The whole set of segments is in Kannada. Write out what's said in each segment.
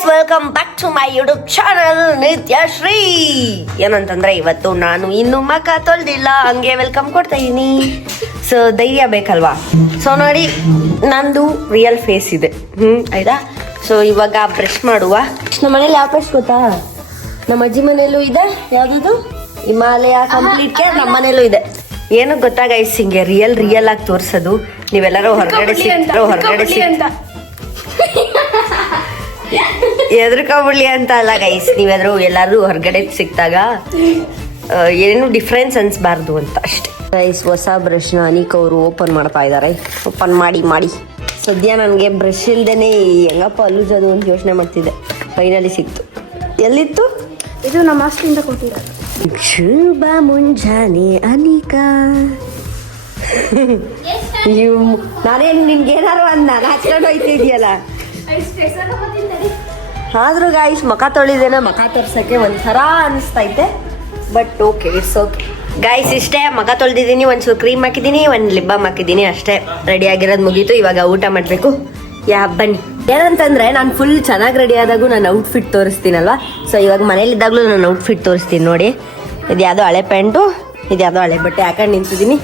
Guys, welcome back to my YouTube channel Nityashree. ಏನಂತಂದ್ರೆ ಇವತ್ತು ನಾನು ಇನ್ನು ಮಖ ತೊಳ್ದಿಲ್ಲ, ಹಂಗೆ ವೆಲ್ಕಮ್ ಕೊಡ್ತಾ ಇದೀನಿ. ಸೊ ಧೈರ್ಯ ಬೇಕಲ್ವಾ? ಸೊ ನೋಡಿ, ನಂದು ರಿಯಲ್ ಫೇಸ್ ಇದೆ. ಆಯ್ತಾ? ಸೊ ಇವಾಗ ಬ್ರಷ್ ಮಾಡುವ. ನಮ್ಮ ಮನೇಲಿ ಯಾವ ಬ್ರಷ್ ಗೊತ್ತಾ? ನಮ್ಮ ಅಜ್ಜಿ ಮನೇಲೂ ಇದೆ. ಯಾವ್ದು? Himalaya complete care. ನಮ್ಮ ಮನೇಲೂ ಇದೆ. ಏನು ಗೊತ್ತಾ ಗೈಸ್, ಹಿಂಗೆ ರಿಯಲ್ ಆಗಿ ತೋರ್ಸೋದು. ನೀವೆಲ್ಲರೂ ಹೊರಗಡೆ ಎದ್ರಕೊಬಿಡ್ಲಿ ಅಂತ ಅಲ್ಲ ಗೈಸ್, ನೀವೆದ್ರು ಎಲ್ಲಾರು ಹೊರಗಡೆ ಸಿಕ್ತಾಗ ಏನು ಡಿಫ್ರೆನ್ಸ್ ಅನ್ಸ್ಬಾರ್ದು ಅಂತ ಅಷ್ಟೇ ಗೈಸ್. ಹೊಸ ಬ್ರಷ್ನ ಅನಿಕ್ ಅವರು ಓಪನ್ ಮಾಡ್ತಾ ಇದ್ದಾರೆ. ಓಪನ್ ಮಾಡಿ ಸದ್ಯ ನನಗೆ ಬ್ರಷ್ ಇಲ್ದೇನೆ ಹೆಂಗಪ್ಪ ಅಲ್ಲೂಜೋದು ಅಂತ ಯೋಚನೆ ಮಾಡ್ತಿದ್ದೆ. ಫೈನಲಿ ಸಿಕ್ತು. ಎಲ್ಲಿತ್ತು ಇದು? ನಮ್ಮ ಹಾಸ್ಟೆಲಿಂದ ಕೊಟ್ಟಿರೋದು. ಶುಭ ಮುಂಜಾನೆ ಅನಿಕಾ. ನಾನೇನು ನಿನ್ಗೆ ಏನಾರು ಅಂದ ಹಚ್ಕೊಂಡು ಹೋಯ್ತಿದ್ಯಲ್ಲ. ಆದ್ರೂ ಗಾಯ್ಸ್, ಮಖ ತೊಳಿದೇನ ಮಖ ತೋರ್ಸಕ್ಕೆ ಒಂಥರ ಅನಿಸ್ತೈತೆ. But okay, it's okay guys. ಇಷ್ಟೇ, ಮಖ ತೊಳೆದಿದ್ದೀನಿ, ಒಂಚೂರು ಕ್ರೀಮ್ ಹಾಕಿದ್ದೀನಿ, ಒಂದು ಲಿಪ್ ಬಾಮ್ ಹಾಕಿದ್ದೀನಿ, ಅಷ್ಟೇ. ರೆಡಿ ಆಗಿರೋದು ಮುಗೀತು. ಇವಾಗ ಊಟ ಮಾಡಬೇಕು. ಬನ್ನಿ. ಏನಂತಂದ್ರೆ, ನಾನು ಫುಲ್ ಚೆನ್ನಾಗಿ ರೆಡಿ ಆದಾಗೂ ನಾನು ಔಟ್ಫಿಟ್ ತೋರಿಸ್ತೀನಲ್ವಾ. ಸೊ ಇವಾಗ ಮನೇಲಿದ್ದಾಗಲೂ ನಾನು ಔಟ್ಫಿಟ್ ತೋರಿಸ್ತೀನಿ ನೋಡಿ. ಇದು ಯಾವುದೋ ಹಳೆ ಪ್ಯಾಂಟು, ಇದು ಯಾವುದೋ ಹಳೆ ಬಟ್ಟೆ ಹಾಕೊಂಡು ನಿಂತಿದ್ದೀನಿ.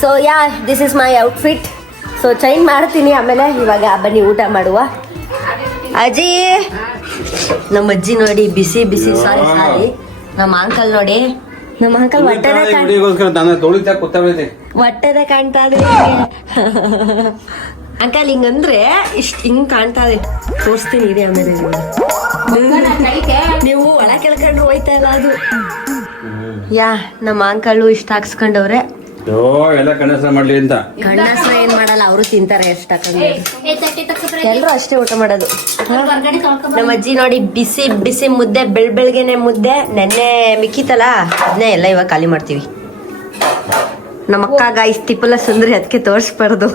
So this is my outfit. So change ಮಾಡ್ತೀನಿ ಆಮೇಲೆ. ಇವಾಗ ಬನ್ನಿ ಊಟ ಮಾಡುವ. ಅಜ್ಜಿ, ನಮ್ಮ ಅಜ್ಜಿ ನೋಡಿ ಬಿಸಿ ಸಾರಿ ನಮ್ಮ ಅಂಕಲ್ ನೋಡಿ. ನಮ್ಮ ಅಂಕಲ್ ಹೊಟ್ಟೆದ ಕಾಣ್ತಾ ಇದ್ರೆ ಅಂಕಲ್ ಹಿಂಗಂದ್ರೆ ಹಿಂಗ್ ಕಾಣ್ತಾ ಇದೆ. ತೋರಿಸ್ತೀನಿ ಇದೆ ಆಮೇಲೆ. ನೀವು ಒಳ ಕೆಳ್ಕೊಂಡು ಹೋಯ್ತಾ ಇಲ್ಲ ಅದು. ನಮ್ಮ ಅಂಕಲ್ ಇಷ್ಟ ಹಾಕ್ಸ್ಕೊಂಡವ್ರೆ. ಮಾಡ್ಲಿ ಅಂತ ಕಣ್ಣಸ್ರ ಏನ್ ಮಾಡಲ್ಲ, ಅವರು ತಿಂತಾರೆ. ಎಷ್ಟ್ ಹಾಕಂದ್ರೆ ಎಲ್ರು ಅಷ್ಟೇ ಊಟ ಮಾಡೋದು. ನಮ್ಮ ಅಜ್ಜಿ ನೋಡಿ ಬಿಸಿ ಮುದ್ದೆ, ಬೆಳ್ಬೆಳ್ಗೆನೆ ಮುದ್ದೆ. ನೆನ್ನೆ ಮಿಕ್ಕಿತಲ್ಲ, ಅದನ್ನೇ ಎಲ್ಲ ಇವಾಗ ಖಾಲಿ ಮಾಡ್ತೀವಿ. ನಮ್ಮ ಅಕ್ಕ ಗಾಯ್ಸ್ ತಿಪ್ಪಲ ಸುಂದ್ರಿ, ಅದಕ್ಕೆ ತೋರ್ಸ್ಬಾರ್ದು.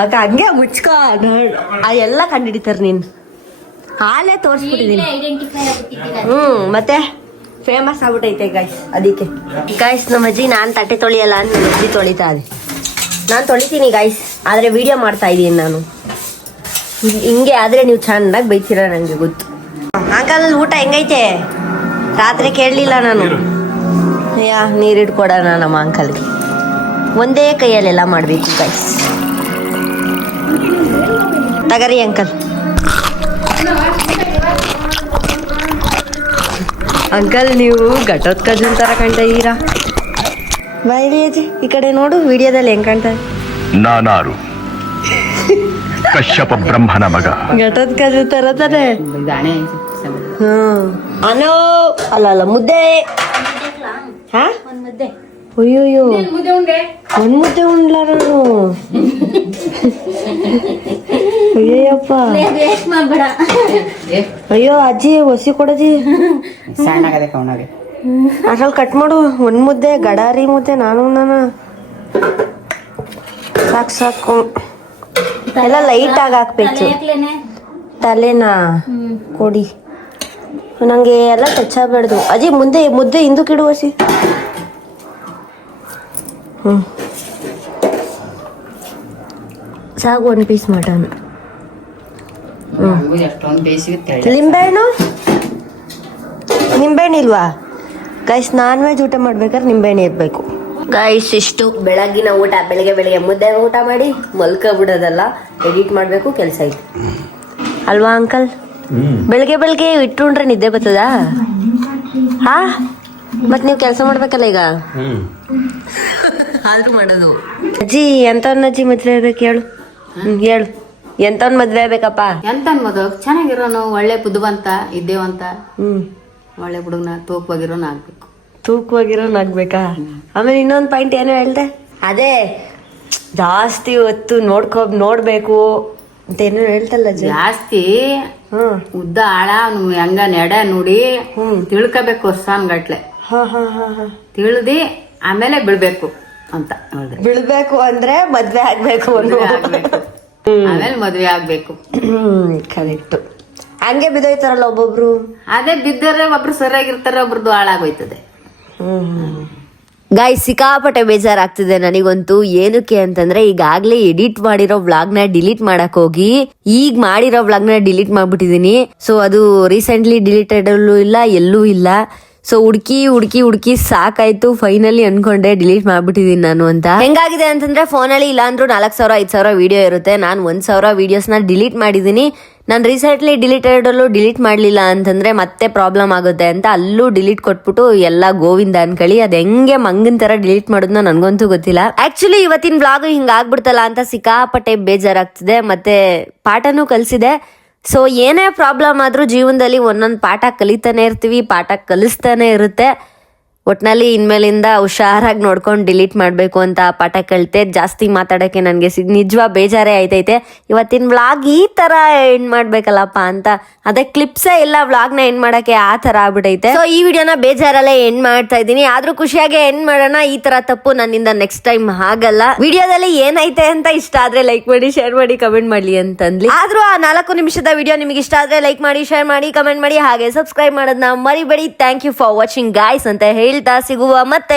ಆಗ ಹಂಗೆ ಮುಚ್ಕೋ. ಎಲ್ಲ ಕಂಡಿಡಿತಾರ. ನೀನ್ ಹಾಲೇ ತೋರ್ಸ್ಬಿಟ್ಟಿದೀನಿ. ಮತ್ತೆ ಫೇಮಸ್ ಆಗ್ಬಿಟ್ಟೈತೆ ಗಾಯ್ಸ್. ಅದಕ್ಕೆ ಗಾಯ್ಸ್, ನಮ್ಮ ಅಜ್ಜಿ ನಾನ್ ತಟ್ಟೆ ತೊಳಿಯಲ್ಲ ಅಂತ ನಮ್ಮ ಅಜ್ಜಿ ತೊಳಿತಾ ಇದೆ. ನಾನು ತೊಳಿತೀನಿ ಗಾಯ್ಸ್, ಆದ್ರೆ ವಿಡಿಯೋ ಮಾಡ್ತಾ ಇದ್ದೀನಿ ನಾನು. ಹಿಂಗೆ ಆದ್ರೆ ನೀವು ಚೆನ್ನಾಗಿ ಬೈತೀರ, ನಂಗೆ ಗೊತ್ತು. ಅಂಕಲ್ ಊಟ ಹೆಂಗೈತೆ? ರಾತ್ರಿ ಕೇಳಲಿಲ್ಲ ನಾನು. ನೀರು ಇಟ್ಕೊಡೋಣ ನಮ್ಮ ಅಂಕಲ್ಗೆ. ಒಂದೇ ಕೈಯಲ್ಲೆಲ್ಲ ಮಾಡಬೇಕು ಗಾಯ್ಸ್. ತಗರಿ ಅಂಕಲ್. ಅಂಕಲ್, ನೀವು ಘಟೋತ್ಕಜನ್ ತರ ಕಾಣ್ತಾ ಇದ್ದೀರಾ. ಬೈಲಿ ಅಜ್ಜಿ, ಈ ಕಡೆ ನೋಡು. ವಿಡಿಯೋದಲ್ಲಿ ಹೆಂಗ್ ಕಾಣ್ತಾ ನಾನಾರು ಕಶ್ಯಪ ಬ್ರಹ್ಮನ ಮಗ. ಘಟೋತ್ಕಜನ್ ತರ ತಾನೆ. ಅನೋ ಅಲ್ಲ ಮುದ್ದೆ. ಅಯ್ಯೋಯ್ಯೋ, ಒಂದ್ ಮುದ್ದೆ ಉಂಡ್ಲ ನಾನು. ಅಯ್ಯಪ್ಪ, ಅಯ್ಯೋ ಅಜ್ಜಿ ಹೊಸಿ ಕೊಡಜ್ಜಿ. ಅದ್ರಲ್ಲಿ ಕಟ್ ಮಾಡು. ಒಂದ್ ಮುದ್ದೆ ಗಡಾರಿ ಮುದ್ದೆ. ನಾನು ಸಾಕು ಎಲ್ಲ ಲೈಟ್ ಆಗಿ ಹಾಕ್ಬೇಕು. ತಲೆನಾ ಕೊಡಿ, ನಂಗೆ ಎಲ್ಲ ಟಚ್ ಆಗ್ಬಾರ್ದು. ಅಜ್ಜಿ ಮುದ್ದೆ ಹಿಂದಕ್ಕಿಡು ಹೊಸಿ. ಸಾಕು, ಒಂದು ಪೀಸ್ ಮಟನ್. ನಿಂಬೆಹಣ್ಣು ಇಲ್ವಾ ಗೈಸ್? ನಾನ್ ವೆಜ್ ಊಟ ಮಾಡ್ಬೇಕಾದ್ರೆ ನಿಂಬೆಹಣ್ಣು ಇರ್ಬೇಕು ಗೈಸ್. ಇಷ್ಟು ಬೆಳಗಿನ ಊಟ. ಬೆಳಗ್ಗೆ ಮುದ್ದೆ ಊಟ ಮಾಡಿ ಮಲ್ಕೊಬಿಡೋದಲ್ಲ, ಎಡಿಟ್ ಮಾಡ್ಬೇಕು, ಕೆಲಸ ಐತೆ ಅಲ್ವಾ ಅಂಕಲ್? ಬೆಳಗ್ಗೆ ಇಟ್ಟುಂಡ್ರೆ ನಿದ್ದೆ ಬರ್ತದ? ಮತ್ ನೀವು ಕೆಲಸ ಮಾಡ್ಬೇಕಲ್ಲ ಈಗ. ಆದ್ರೂ ಮಾಡೋದು. ಅಜ್ಜಿ, ಎಂತವನ್ ಅಜ್ಜಿ ಮದ್ವೆ ಆಗ್ಬೇಕು ಹೇಳು? ಹೇಳು, ಎಂತವನ್ ಮದ್ವೆ ಆಗ್ಬೇಕಪ್ಪ? ಎಂತನ್ ಮದುವೆ ಚೆನ್ನಾಗಿರೋನು, ಒಳ್ಳೆ ಬುದ್ಧಿವಂತ ಇದ್ದೇವಂತ, ಒಳ್ಳೆ ಹುಡುಗನ ತೂಕವಾಗಿರೋನ್ ಆಗ್ಬೇಕು. ತೂಕವಾಗಿರೋನ್ ಆಗ್ಬೇಕಾ? ಆಮೇಲೆ ಇನ್ನೊಂದ್ ಪಾಯಿಂಟ್ ಏನೋ ಹೇಳ್ದೆ. ಅದೇ ಜಾಸ್ತಿ ಹೊತ್ತು ನೋಡ್ಬೇಕು ಅಂತೇನೋ ಹೇಳ್ತಲ್ಲ. ಜಾಸ್ತಿ ಉದ್ದ ಆಳ ಹೆಂಗ ನೆಡೆ ನೋಡಿ ತಿಳ್ಕೋಬೇಕು. ವರ್ಷಾನ್ ಗಟ್ಲೆ ತಿಳಿದಿ ಆಮೇಲೆ ಬಿಡ್ಬೇಕು ಅಂತ ಹೇಳ್ದೆ. ಬಿಡ್ಬೇಕು ಅಂದ್ರೆ ಮದ್ವೆ ಆಗ್ಬೇಕು, ಆಮೇಲೆ ಮದ್ವೆ ಆಗ್ಬೇಕು. ಕರೆಕ್ಟ್. ಹಂಗೆ ಬಿದ್ದೋಯ್ತಾರಲ್ಲ ಒಬ್ಬೊಬ್ರು. ಅದೇ ಬಿದ್ದರೆ ಒಬ್ರು ಸರಿಯಾಗಿರ್ತಾರೆ, ಒಬ್ರದ್ದು ಹಾಳಾಗೋಯ್ತದೆ. ಗಾಯ್ಸ್ ಸಿಕ್ಕಾಪಟ್ಟೆ ಬೇಜಾರಾಗ್ತಿದೆ ನನಗಂತೂ. ಏನಕ್ಕೆ ಅಂತಂದ್ರೆ ಈಗಾಗ್ಲೇ ಎಡಿಟ್ ಮಾಡಿರೋ ವ್ಲಾಗ್ನ ಡಿಲೀಟ್ ಮಾಡಕ್ ಹೋಗಿ ಈಗ ಮಾಡಿರೋ ವ್ಲಾಗ್ನ ಡಿಲೀಟ್ ಮಾಡ್ಬಿಟ್ಟಿದೀನಿ. ಸೊ ಅದು ರೀಸೆಂಟ್ಲಿ ಡಿಲೀಟೆಡ್ ಅಲ್ಲೂ ಇಲ್ಲ, ಎಲ್ಲೂ ಇಲ್ಲ. ಸೊ ಹುಡುಕಿ ಸಾಕಾಯ್ತು. ಫೈನಲಿ ಅನ್ಕೊಂಡೆ ಡಿಲೀಟ್ ಮಾಡ್ಬಿಟ್ಟಿದೀನಿ ನಾನು ಅಂತ. ಹೆಂಗಾಗಿದೆ ಅಂತಂದ್ರೆ ಫೋನಲ್ಲಿ ಇಲ್ಲ ಅಂದ್ರೂ 4,000 5,000 ವಿಡಿಯೋ ಇರುತ್ತೆ. ನಾನು 1,000 ವಿಡಿಯೋಸ್ನ ಡಿಲೀಟ್ ಮಾಡಿದೀನಿ. ನಾನು ರೀಸೆಂಟ್ಲಿ ಡಿಲೀಟೆಡ್ ಅಲ್ಲೂ ಡಿಲೀಟ್ ಮಾಡ್ಲಿಲ್ಲ ಅಂತಂದ್ರೆ ಮತ್ತೆ ಪ್ರಾಬ್ಲಮ್ ಆಗುತ್ತೆ ಅಂತ ಅಲ್ಲೂ ಡಿಲೀಟ್ ಕೊಟ್ಬಿಟ್ಟು ಎಲ್ಲ ಗೋವಿಂದ ಅನ್ಕಳಿ. ಅದ್ ಹೆಂಗೆ ಮಂಗನ್ ತರ ಡಿಲೀಟ್ ಮಾಡೋದ್ನ ನನ್ಗಂತೂ ಗೊತ್ತಿಲ್ಲ. ಆಕ್ಚುಲಿ ಇವತ್ತಿನ ವ್ಲಾಗ್ ಹಿಂಗ ಆಗ್ಬಿಡ್ತಲ್ಲ ಅಂತ ಸಿಕ್ಕಾಪಟ್ಟೆ ಬೇಜಾರಾಗ್ತಿದೆ. ಮತ್ತೆ ಪಾಠನೂ ಕಲ್ಸಿದೆ. ಸೊ ಏನೇ ಪ್ರಾಬ್ಲಮ್ ಆದ್ರೂ ಜೀವನದಲ್ಲಿ ಒಂದೊಂದು ಪಾಠ ಕಲಿತಾನೆ ಇರ್ತೀವಿ, ಪಾಠ ಕಲಿಸ್ತಾನೆ ಇರುತ್ತೆ. ಒಟ್ನಲ್ಲಿ ಇನ್ಮೇಲಿಂದ ಹುಷಾರಾಗಿ ನೋಡ್ಕೊಂಡು ಡಿಲೀಟ್ ಮಾಡಬೇಕು ಅಂತ ಪಾಠ ಕಲಿತೆ. ಜಾಸ್ತಿ ಮಾತಾಡೋಕ್ಕೆ ನನಗೆ ನಿಜವಾಗ ಬೇಜಾರೇ ಆಯ್ತೈತೆ. ಇವತ್ತಿನ ವ್ಲಾಗ್ ಈ ಥರ ಎಂಡ್ ಮಾಡ್ಬೇಕಲ್ಲಪ್ಪ ಅಂತ ಅದೇ ಕ್ಲಿಪ್ಸೇ ಇಲ್ಲ ವ್ಲಾಗ್ನ ಎಂಡ್ ಮಾಡೋಕ್ಕೆ, ಆ ಥರ ಆಗ್ಬಿಟ್ಟೈತೆ. ಸೊ ಈ ವಿಡಿಯೋನ ಬೇಜಾರಲ್ಲೇ ಎಂಡ್ ಮಾಡ್ತಾ ಇದ್ದೀನಿ. ಆದ್ರೂ ಖುಷಿಯಾಗಿ ಎಂಡ್ ಮಾಡೋಣ. ಈ ಥರ ತಪ್ಪು ನನ್ನಿಂದ ನೆಕ್ಸ್ಟ್ ಟೈಮ್ ಆಗಲ್ಲ. ವಿಡಿಯೋದಲ್ಲಿ ಏನೈತೆ ಅಂತ ಇಷ್ಟ ಆದ್ರೆ ಲೈಕ್ ಮಾಡಿ, ಶೇರ್ ಮಾಡಿ, ಕಮೆಂಟ್ ಮಾಡಿ ಅಂತಂದ್ಲಿ. ಆದ್ರೂ ಆ 4 ನಿಮಿಷದ ವಿಡಿಯೋ ನಿಮಗೆ ಇಷ್ಟ ಆದ್ರೆ ಲೈಕ್ ಮಾಡಿ, ಶೇರ್ ಮಾಡಿ, ಕಮೆಂಟ್ ಮಾಡಿ, ಹಾಗೆ ಸಬ್ಸ್ಕ್ರೈಬ್ ಮಾಡೋದನ್ನ ಮರಿಬೇಡಿ. Thank you for watching guys ಅಂತ ಹೇಳ್ತಾ ಸಿಗುವ ಮತ್ತೆ